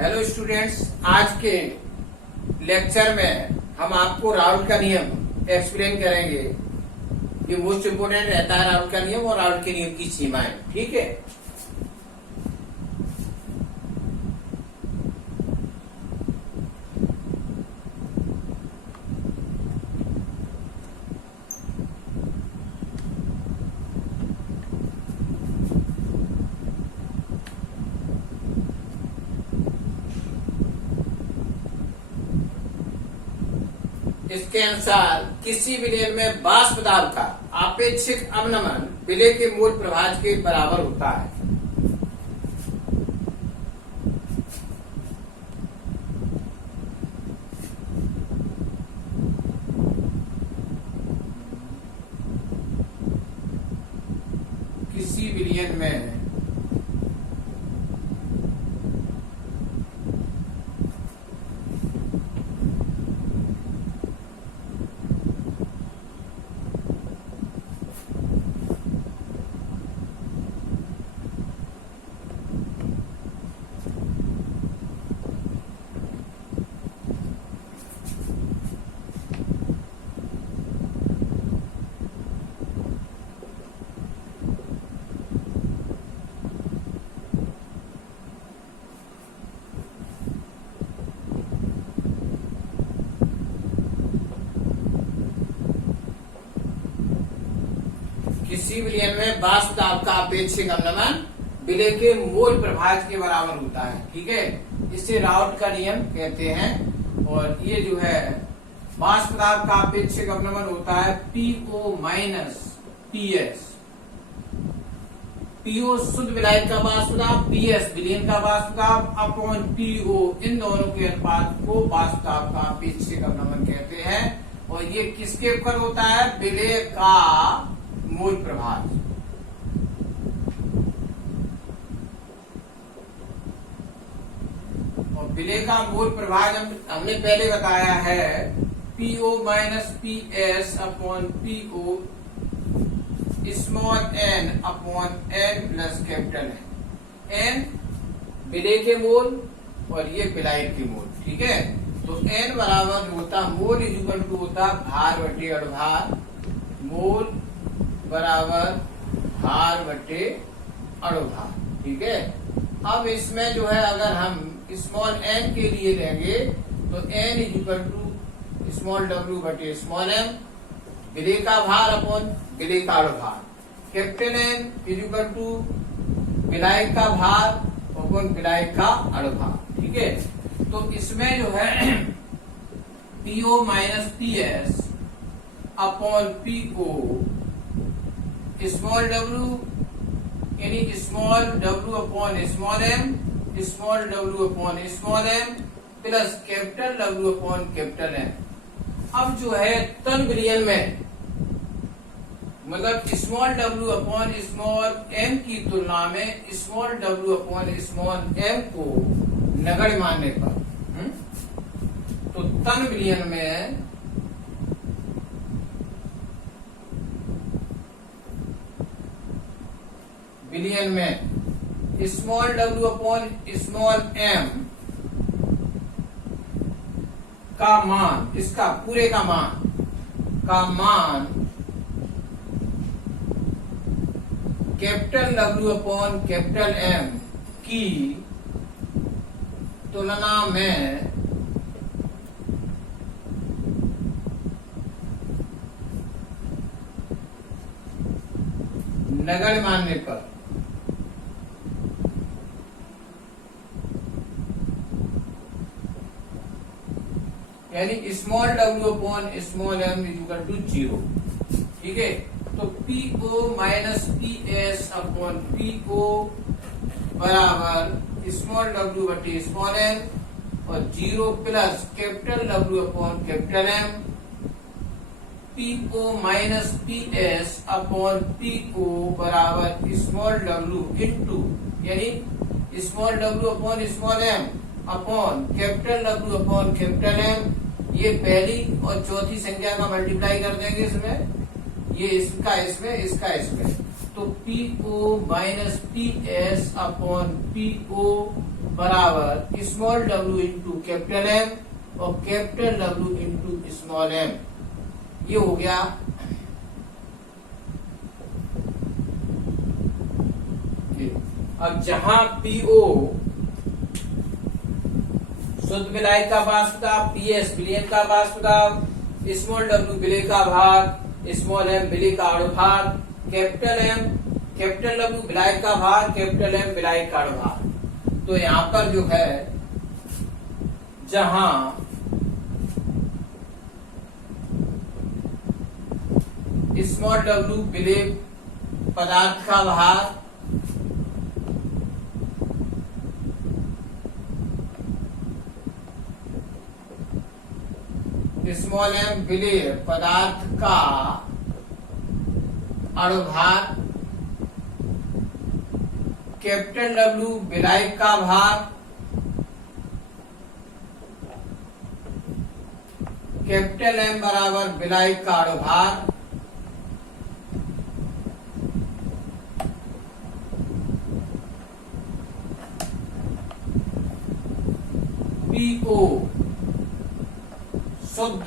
Hello students, आज के lecture में हम आपको राउल्ट का नियम एक्सप्लेन करेंगे। ये मोस्ट इम्पोर्टेंट रहता है राउल्ट का नियम और राउल्ट के नियम की सीमाएं। ठीक है, इसके अनुसार किसी विलयन में बाष्प दाब का आपेक्षिक अवनमन विलय के मूल प्रभाज के बराबर होता है। किसी विलयन में किसी विलयन में बाष्प दाब का अपेक्षिक अवनमन विलय के मूल प्रभाज के बराबर होता है। ठीक है, इसे राउल्ट का नियम कहते हैं। और ये जो है बाष्प दाब का अपेक्षिक अवनमन होता है पीओ माइनस पीएस। पीओ शुद्ध विलायक का बाष्प दाब, पीएस विलयन का बाष्प दाब अपॉन पीओ, इन दोनों के अनुपात को बाष्प दाब का अपेक्षिक अवनमन कहते हैं। और ये किसके ऊपर होता है? विलय का मूल प्रभाज। और विलय का मूल प्रभाज हमने पहले बताया है PO minus PS upon PO small n upon n plus capital n विलय के मूल और ये विलायक के मूल। ठीक है, तो एन बराबर होता मोल इज इक्वल टू होता भार बटे अड़भार, मोल बराबर भार बटे अड़भार। ठीक है, अब इसमें जो है अगर हम स्मॉल एन के लिए लेंगे तो n is equal to small W बटे स्मॉल एम, विलय का भार अपॉन विलय का अड़भार, capital n is equal to विलायक का भार अपॉन विलायक का अड़भार। ठीक है, तो इसमें जो है PO minus PS upon PO small डब्ल्यू यानी small W upon small m, small W upon small m plus capital W upon capital M. अब जो है तन विलयन में मतलब small W upon small m की तुलना में small W upon small m को नगण्य मानने पर तो तन विलयन में small W upon small m का मान, इसका पूरे का मान capital W upon capital M की तुलना में नगण्य मानने पर यानी small W upon small M is equal to 0। ठीक है, तो PO minus PS upon PO बराबर स्मॉल डब्ल्यू बटे स्मॉल एम और 0 plus capital W upon capital M, PO minus PS upon PO बराबर स्मॉल डब्ल्यू इंटू यानी small W upon small M upon capital W upon capital M. ये पहली और चौथी संख्या का मल्टीप्लाई कर देंगे इसमें, ये इसका इसमें, इसका इसमें, तो तो PO minus PS upon PO बराबर small w into capital M और capital W into small m। ये हो गया अब जहां PO शुद्ध विलायक का वाष्प दाब, PS विलयन का वाष्प दाब, स्मॉल w विलय का भाग, स्मॉल m विलय का अनुभाग, कैपिटल W विलायक का भाग, कैपिटल M विलायक का अनुभाग। तो यहां पर जो है जहां स्मॉल w विलय पदार्थ का भार, स्मॉल m विलय पदार्थ का अणुभार, कैपिटल W विलायक का भार, कैपिटल M बराबर विलायक का अणुभार, PO शुद्ध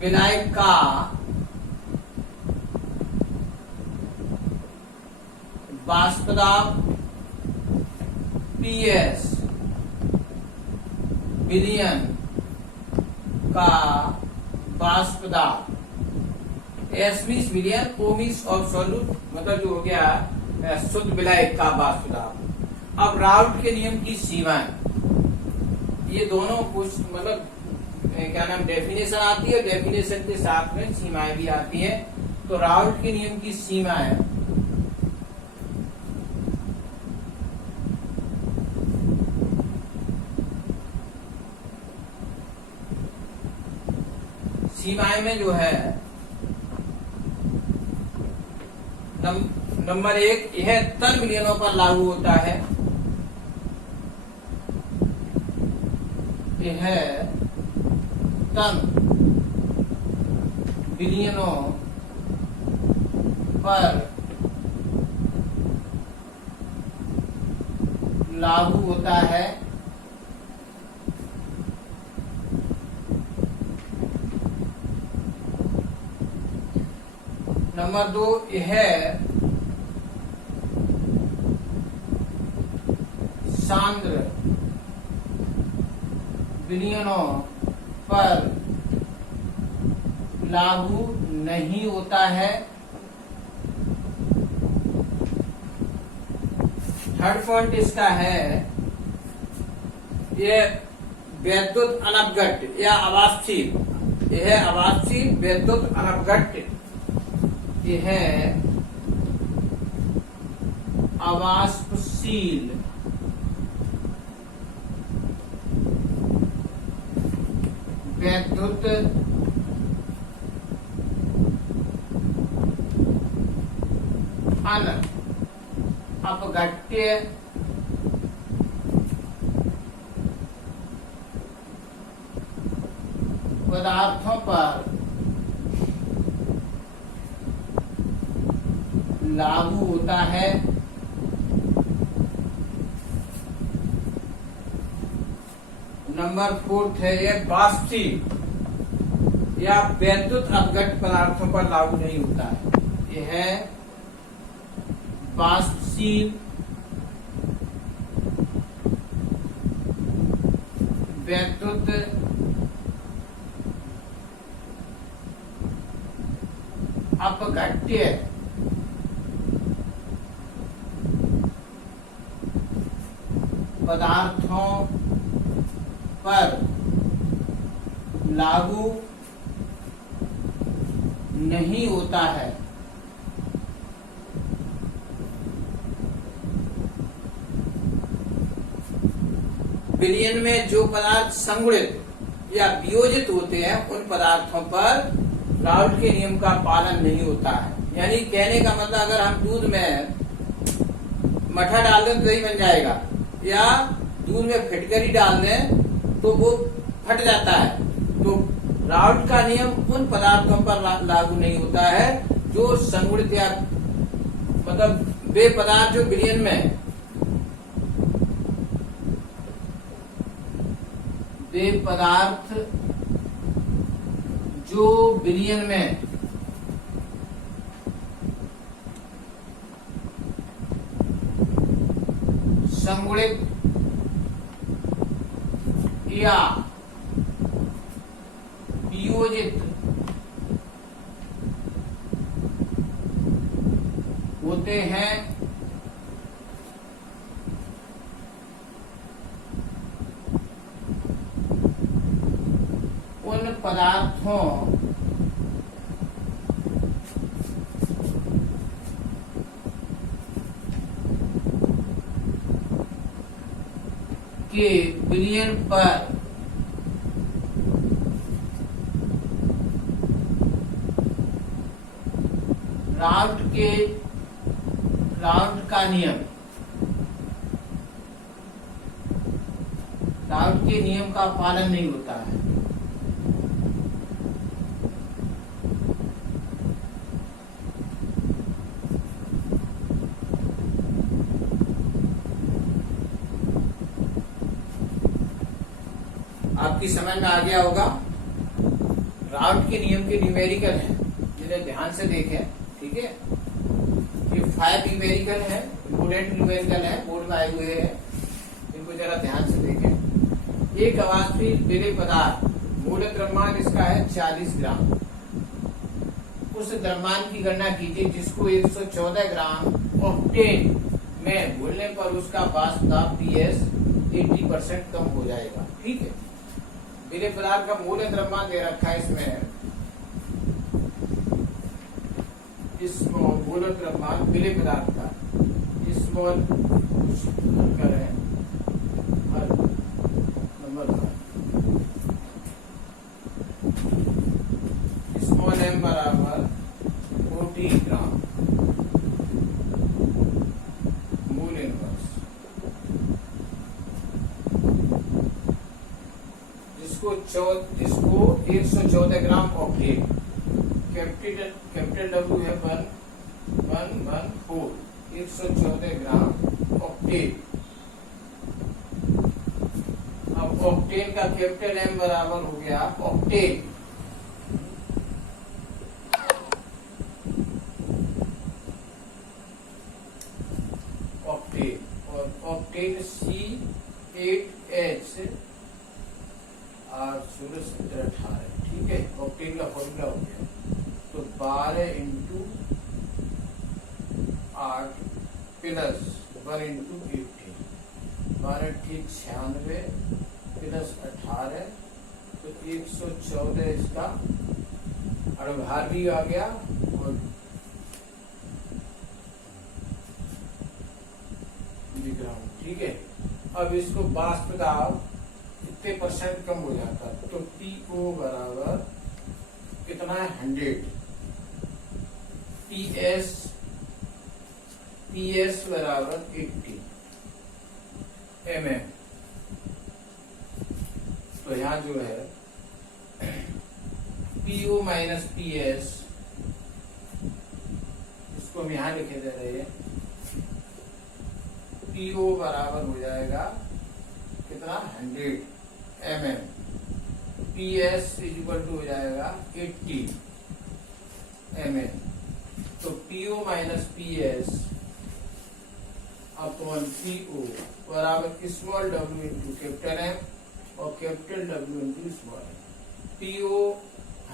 विलायक का वाष्प दाब, PS विलयन का वाष्प दाब, S मीन्स विलयन, O मीन्स ऑफ सॉल्यूट, मतलब जो हो गया शुद्ध विलायक का वाष्प दाब। अब राउल्ट के नियम की सीमाएं, ये दोनों कुछ मतलब क्या नाम डेफिनेशन आती है, डेफिनेशन के साथ में सीमाएं भी आती है। तो राउल्ट के नियम की सीमाएं में जो है नंबर 1 यह तन विलयनों पर लागू होता है। यह तन विलयनों पर लागू होता है। नंबर 2 यह सांद्र विलयनों पर लागू नहीं होता है। थर्ड पॉइंट इसका है यह वैद्युत अनवगत या अवाष्पशील, यह अवाष्पशील वैद्युत अनवगत, यह अवाष्पशील वैद्युत अनवगट्य पदार्थों पर लागू होता है। नंबर 4 है यह वाष्पशील या वैद्युत अपघट पदार्थों पर लागू नहीं होता है। यह वाष्पशील वैद्युत अपघट्य पदार्थों पर लागू नहीं होता है। विलयन में जो पदार्थ संगुणित या वियोजित होते हैं उन पदार्थों पर राउल्ट के नियम का पालन नहीं होता है। यानी कहने का मतलब अगर हम दूध में मठा डाल दें तो दही बन जाएगा, या दूध में फिटकरी डाल दें तो वो फट जाता है। तो राउल्ट का नियम उन पदार्थों पर लागू नहीं होता है जो संगुणित या मतलब वे पदार्थ जो विलयन में है, वे पदार्थ जो विलयन में संगुणित या वियोजित होते हैं, उन पदार्थों के विलयन पर राउट का नियम, राउट के नियम का पालन नहीं होता है। आपकी समझ में आ गया होगा। राउट के नियम के न्यूमेरिकल है, जिन्हें ध्यान से देखें, ठीक है। ये 5 न्यूमेरिकल है, इंपोर्टेंट न्यूमेरिकल है, बोर्ड में आए हुए हैं, इनको जरा ध्यान से देखें। एक अवाष्पीय विलेय पदार्थ मूल द्रव्यमान इसका है 40 ग्राम। उस द्रव्यमान की गणना कीजिए जिसको 114 ग्राम ऑक्टेन में घोलने पर उसका वाष्प दाब पीएस 80% कम हो जाएगा, ठीक है। विलेय पदार्थ का मूल द्रव्यमान दे रखा है इसमें, मूल द्रव्यमान विलेय पदार्थ का स्मॉल करें नंबर स्मॉल m बराबर 40 ग्राम मूल इनवर्स, जिसको 114 ग्राम ऑक्टेन, कैपिटल W है 114, 114 ग्राम ऑक्टेन। अब ऑक्टेन का कैपिटल M बराबर हो गया ऑक्टेन, और ऑक्टेन C8H और 1618, ठीक है। ऑक्टेन का फॉर्मूला हो गया, तो 12 इंटू 8 प्लस 1 इंटू 18, 12 ठीक 96 प्लस 18, तो 114 इसका अड़भार भी आ गया और लिख रहा हूं, ठीक है। अब इसको वाष्प दाब कितने % कम हो जाता, तो PO बराबर कितना है 100, PS बराबर 80 mm। तो यहाँ जो है PO माइनस PS, इसको हम यहाँ लिखे दे रहे हैं, PO बराबर हो जाएगा कितना 100 mm, PS इक्वल टू हो जाएगा 80 mm। तो PO minus PS upon PO बराबर small w into capital M और capital W into small m। PO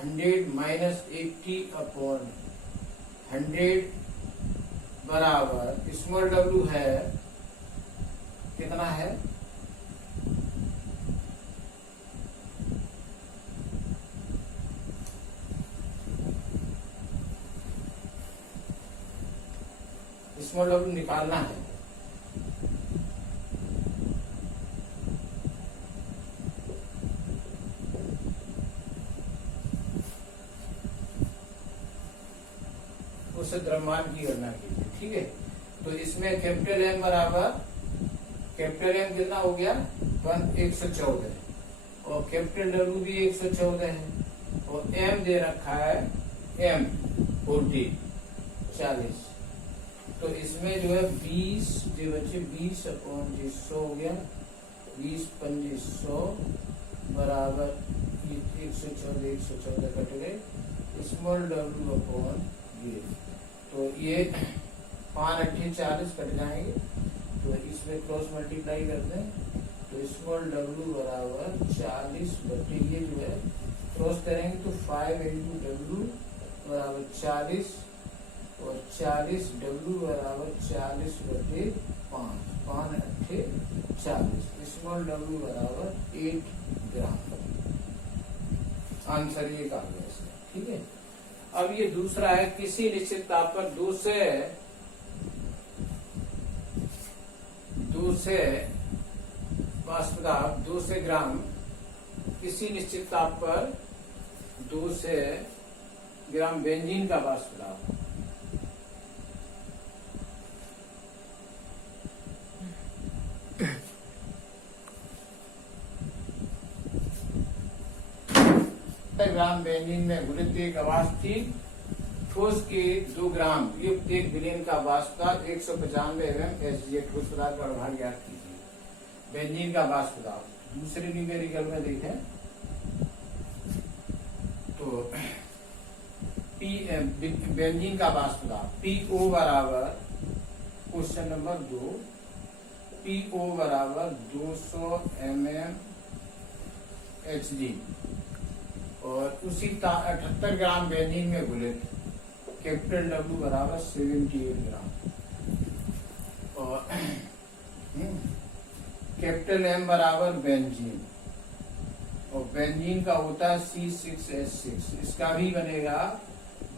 100 minus 80 upon 100 बराबर स्मॉल w है कितना है, स्मॉल w निकालना है, उस द्रव्यमान की गणना कीजिए, ठीक है। तो इसमें कैपिटल M बराबर, कैपिटल M कितना हो गया 114 और कैपिटल W भी 114 है और M दे रखा है M 40, 40। तो इसमें जो है 20 जो बच्चे 20 अपॉन 100 हो गया, 20 पंजे 100 बराबर 114 कट गए, स्मॉल डब्ल्यू अपॉन ये। तो ये 5 8 40 कट जाएंगे, तो इसमें क्रॉस मल्टीप्लाई कर दें तो स्मॉल डब्ल्यू बराबर 40 बटे ये जो है क्रॉस करेंगे तो 5 इंटू डब्ल्यू बराबर 40 और 40 डब्ल्यू बराबर 40 बटे 5, 5 8 40, स्मॉल डब्ल्यू बराबर 8 ग्राम। आंसर ये आ गया इसमें, ठीक है। अब ये दूसरा है, किसी निश्चित ताप पर 2 से वाष्प दाब 2 से ग्राम, किसी निश्चित ताप पर 2 से ग्राम बेंजीन का वाष्प दाब। ग्राम बेंजीन में घुलित एक अवाष्पशील ठोस के 2 ग्राम युक्त 1 विलेन का वाष्प दाब 195 mm ठोस पदार्थ का व्यवहार ज्ञात कीजिए। बेंजीन का वाष्प दाब दूसरे न्यूमेरिकल में देखें तो बेंजीन का वाष्प दाब PO बराबर, क्वेश्चन नंबर 2, PO बराबर 200 mm Hg और उसी 78 ग्राम बेंजीन में घुलित कैपिटल W बराबर 78 ग्राम और कैपिटल M बराबर बेंजीन और बेंजीन का होता है C6H6। इसका भी बनेगा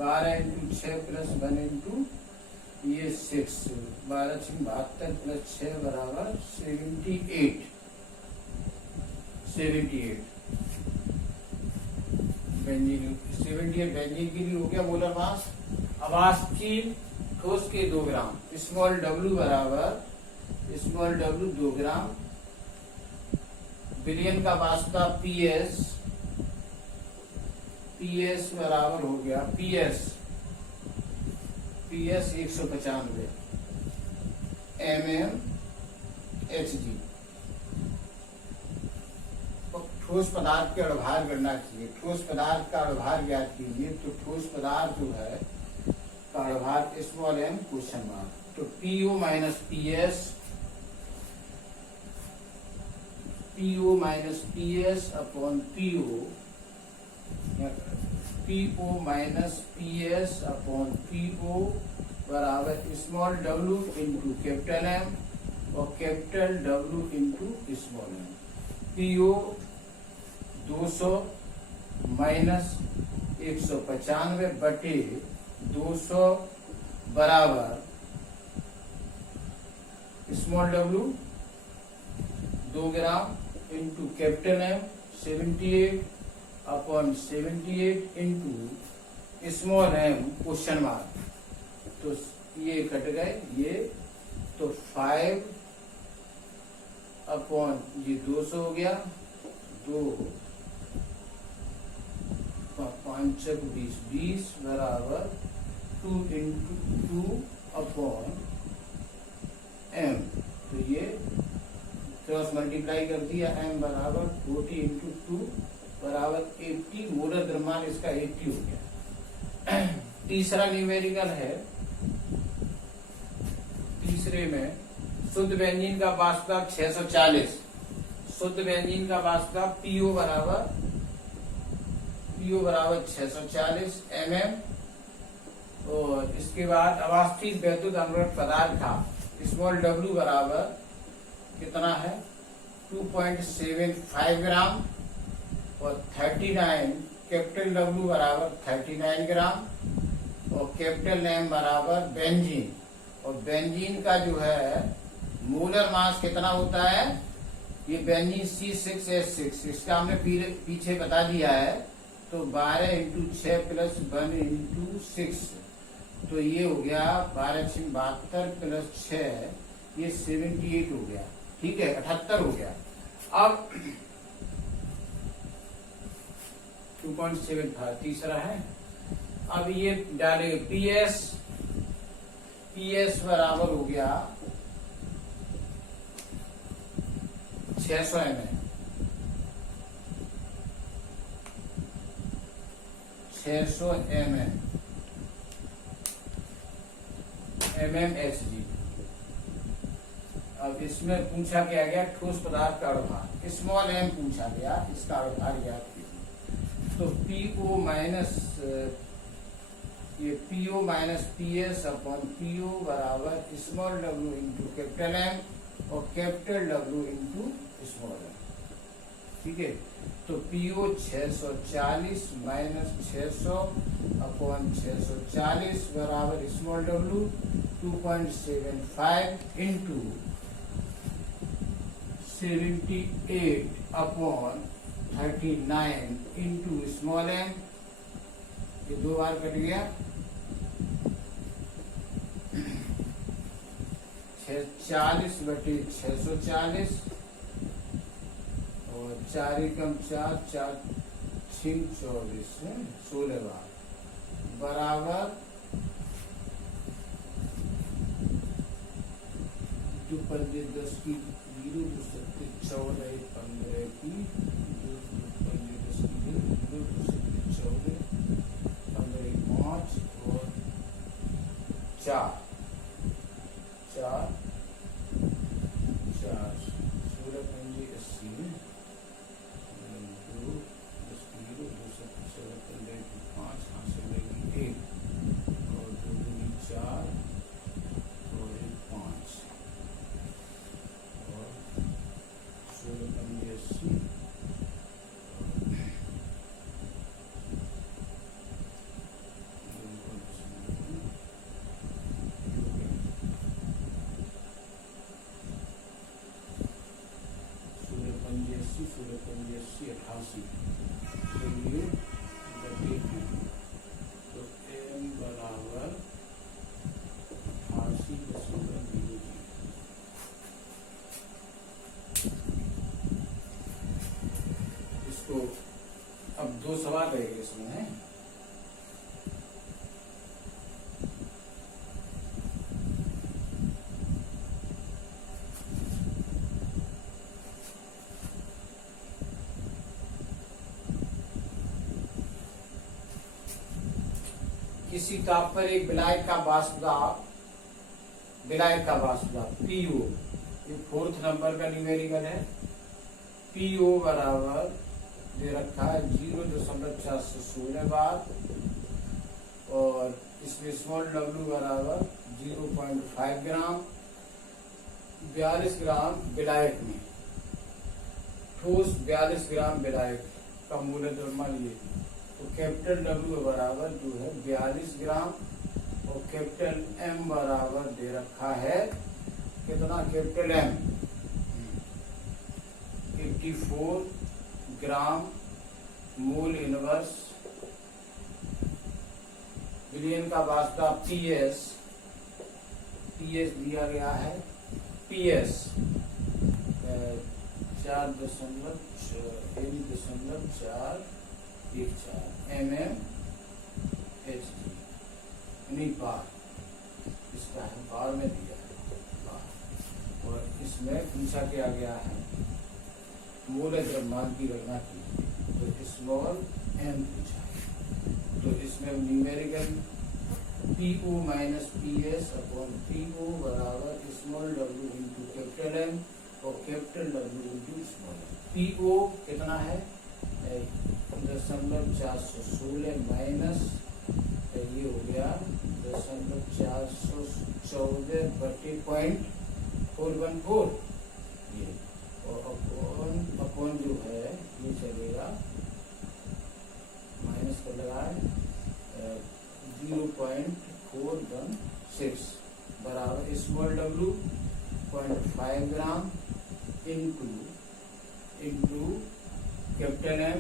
12 इंटू 6 प्लस 1 इंटू ये 6, 12 72 प्लस 6 बराबर 78 बेंजीन। 78 बेंजीन के लिए हो गया मोलर मास। अवाष्पशील ठोस के 2 ग्राम, स्मॉल डब्ल्यू बराबर, स्मॉल डब्ल्यू 2 ग्राम, विलेन का वाष्प दाब पीएस बराबर हो गया पीएस 195 mmHg। ठोस पदार्थ के व्यवहार गणना कीजिए, ठोस पदार्थ का व्यवहार ज्ञात कीजिए। तो ठोस पदार्थ जो है का व्यवहार स्मॉल m क्वेश्चन मार्क। तो PO minus PS upon PO minus PS upon PO बराबर small w into capital M और capital W into small m। PO 200 minus 195 बटे 200 बराबर small W 2 gram into capital M 78 upon 78 into small m question mark. तो ये cut गए ये, तो 5 upon ये 200 हो गया, 2 5 20 बराबर 2 इंटू 2 अपॉन m। तो ये क्रॉस मल्टीप्लाई कर दिया, m बराबर 40 इंटू 2 बराबर 80 मोलर द्रव्यमान इसका 80 हो गया। तीसरा न्यूमेरिकल है, तीसरे में शुद्ध बेंजीन का वाष्प दाब 640, शुद्ध बेंजीन का वाष्प दाब PO बराबर 640 mm और इसके बाद अवाष्पशील वैद्युत अनुरक्त पदार्थ का स्मॉल w बराबर कितना है 2.75 ग्राम और 39 कैपिटल W बराबर 39 ग्राम और कैपिटल M बराबर बेंजीन। और बेंजीन का जो है मोलर मास कितना होता है, ये बेंजीन C6H6 इसका हमने पीछे बता दिया है। तो 12 इंटू 6 प्लस 1 इंटू 6, तो ये हो गया 12 72 प्लस 6 ये 78 हो गया, ठीक है 78 हो गया। अब 2.75 तीसरा है। अब ये डालेंगे PS बराबर हो गया 600 mm, 600 mmHg। अब इसमें पूछा क्या गया ठोस पदार्थ का अणुभार, स्मॉल m पूछा गया, इसका अणुभार ज्ञात कीजिए। तो PO माइनस ये PO minus PS upon PO बराबर small w into capital M और capital W into small m। ठीक है, तो PO 640 माइनस 600 अपॉन 640 बराबर small w 2.75 into 78 upon 39 into small m, ये दो बार कट गया, 40 बटे 640 और 4 एकम 4 4 6 24 है 16 बार बराबर 2 पंजे 10 की 0 2 सत्ते 14 15 की 2 पंजे 10 की 0 2 सत्ते 14 15 5 और 4 4 4 16 पंजे 80 2 10 की 0 2 सत्ते 14 15 की 5 हाथ से लगेगी 1 और 2 दूनी 4 और 1 5 और 16 पंजे 80 88 तो ये बटे है, तो m बराबर 88.00। इसको अब दो सवाल रहेंगे इसमें है। किसी ताप पर एक विलायक का वाष्प दाब PO, ये 4th नंबर का न्यूमेरिकल है। PO बराबर दे रखा है 0.416 बार और इसमें स्मॉल w बराबर 0.5 ग्राम, 42 ग्राम विलायक में ठोस 42 ग्राम विलायक का मूल्य द्रव्यमान लिए, तो कैपिटल W बराबर जो है 42 ग्राम और कैपिटल M बराबर दे रखा है कितना, कैपिटल M 84 ग्राम मोल इनवर्स विलियन का वास्ता PS दिया गया है, PS 4.414 mmHg नहीं बार, इसका है बार में दिया है बार, और इसमें पूछा क्या गया है मूल द्रव्यमान की गणना कीजिए, तो स्मॉल m पूछा है। तो इसमें numerical PO minus PS upon PO बराबर small w into capital M और capital W into small m। PO कितना है 0.416 माइनस ये हो गया 0.414 बटे 0.414 ये, और अपॉन जो है ये चलेगा माइनस कर लगा है 0.416 बराबर small w 0.5 gram into capital M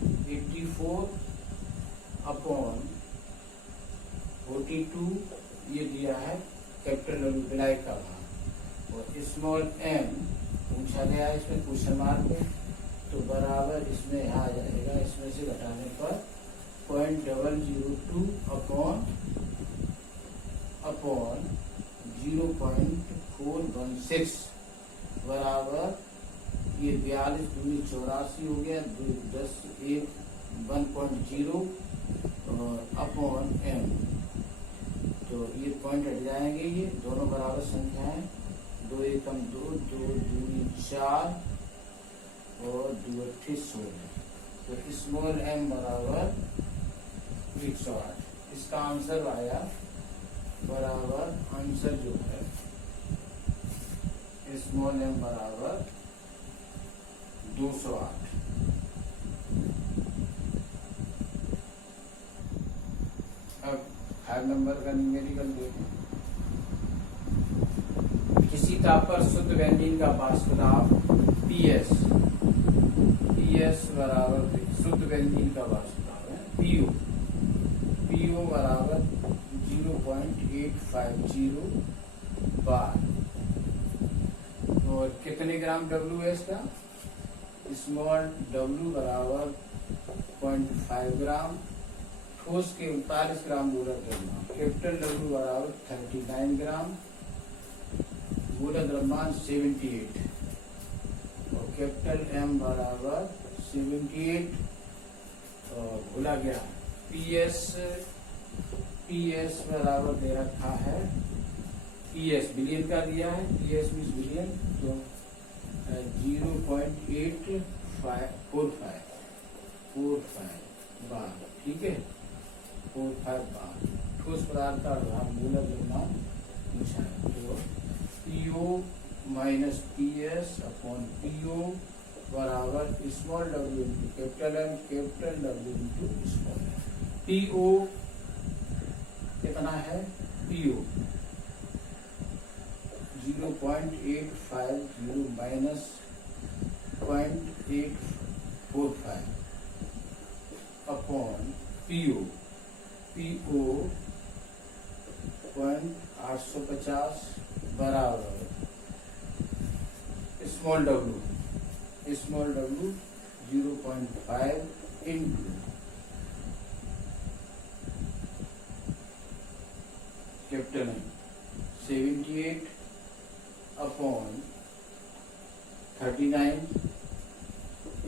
84 upon 42 ये दिया है कैपिटल W विलायक का भाग, और स्मॉल m पूछा गया है इसमें क्वेश्चन मार्क में, तो बराबर इसमें आ जाएगा, इसमें से घटाने पर 0.002 अपॉन अपॉन 0.416 बराबर ये 42 दूनी 84 हो गया, 10 1 1.0 अपॉन m। तो ये पॉइंट हट जाएंगे, ये दोनों बराबर संख्याएं, 2 एकम 2, 2 दूनी 4 और 2 अट्ठे 16। तो स्मॉल m बराबर 108। इसका आंसर आया बराबर, आंसर जो है स्मॉल m बराबर 208। अब 5 नंबर का न्यूमेरिकल देखें। किसी ताप पर शुद्ध बेंजीन का वाष्प दाब PS बराबर, शुद्ध बेंजीन का वाष्प दाब है PO बराबर 0.850 बार। और कितने ग्राम W है इसका? स्मॉल W बराबर 0.5 ग्राम, ठोस के 39 ग्राम गोला द्रव्यमान। कैपिटल W बराबर 39 ग्राम, गोला द्रव्यमान 78 और कैपिटल M बराबर 78 और भूला गया PS बराबर दे रखा है, PS बिलियन का दिया है, PS मीन्स बिलियन, तो 0.8545 बार, ठीक है, 45 बार। ठोस पदार्थ का गोला द्रव्यमान पूछा है, तो PO minus PS upon PO बराबर small w into capital M, capital W into small m। PO कितना है? PO 0.850 माइनस 0.845 अपॉन PO 0.850 बराबर small w 0.5 into capital M 78 upon 39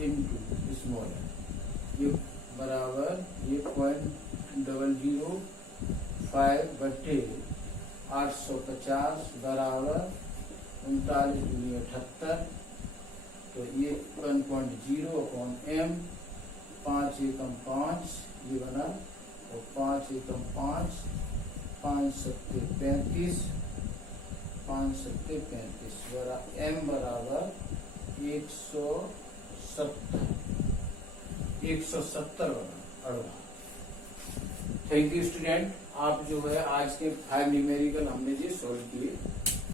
into small m, ये बराबर ये 0.005 बटे 850 बराबर 39 दूनी 78। तो ये 1.0 अपॉन m, 5 एकम 5 ये बना, और 5 एकम 5, 5 सत्ते 35, 5 सत्ते 35 m बराबर 170 बना। थैंक यू स्टूडेंट, आप जो है आज के 5 न्यूमेरिकल हमने जी सोल्व किए।